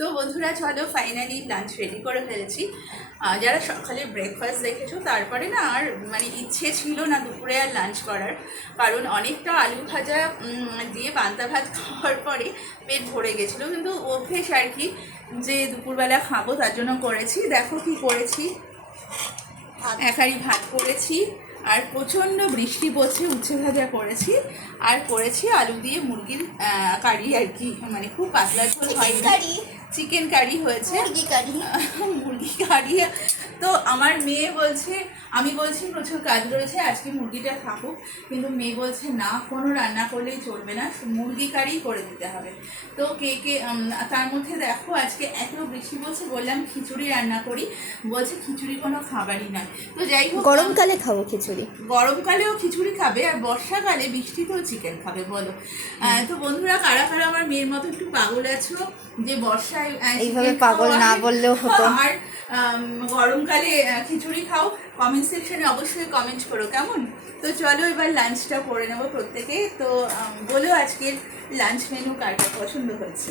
তো বন্ধুরা চলো ফাইনালি লাঞ্চ রেডি করে ফেলেছি। যারা সকালে ব্রেকফাস্ট দেখেছো তারপরে না আর মানে ইচ্ছে ছিল না দুপুরে আর লাঞ্চ করার, কারণ অনেকটা আলু ভাজা দিয়ে পান্তা ভাত খাওয়ার পরে পেট ভরে গেছিলো, কিন্তু অভ্যেস আর কি যে দুপুরবেলা খাবো তার জন্য করেছি। দেখো কি করেছি, এক হাঁড়ি ভাত করেছি, আর প্রচণ্ড বৃষ্টি পড়ছে, উচ্ছে ভাজা করেছি, আর করেছি আলু দিয়ে মুরগির কারি আর কি, মানে খুব পাতলা ঝোল হয়নি, চিকেন কারি হয়েছে, মুরগি কারি। তো আমার মেয়ে বলছে, আমি বলছি প্রচুর কাজ রয়েছে আজকে মুরগিটা থাকুক, কিন্তু মেয়ে বলছে না কোনো রান্না করলেই চলবে না, মুরগি কারি করে দিতে হবে। তো কে তার মধ্যে দেখো আজকে এত বৃষ্টি বলছে, বললাম খিচুড়ি রান্না করি, বলছে খিচুড়ি কোনো খাবারই না। তো যাই হোক, গরমকালে খাবো খিচুড়ি, গরমকালেও খিচুড়ি খাবে আর বর্ষাকালে বৃষ্টিতেও চিকেন খাবে, বলো। তো বন্ধুরা কারা কারা আমার মেয়ের মতো একটু পাগল আছো যে বর্ষায় এইভাবে পাগল না বললেও হতো, আর গরমকালে খিচুড়ি খাও, কমেন্ট সেকশনে অবশ্যই কমেন্ট করো কেমন। তো চলো এবার লাঞ্চটা করে নেবো প্রত্যেকে। তো বলো আজকের লাঞ্চ মেনু কার কার পছন্দ হয়েছে।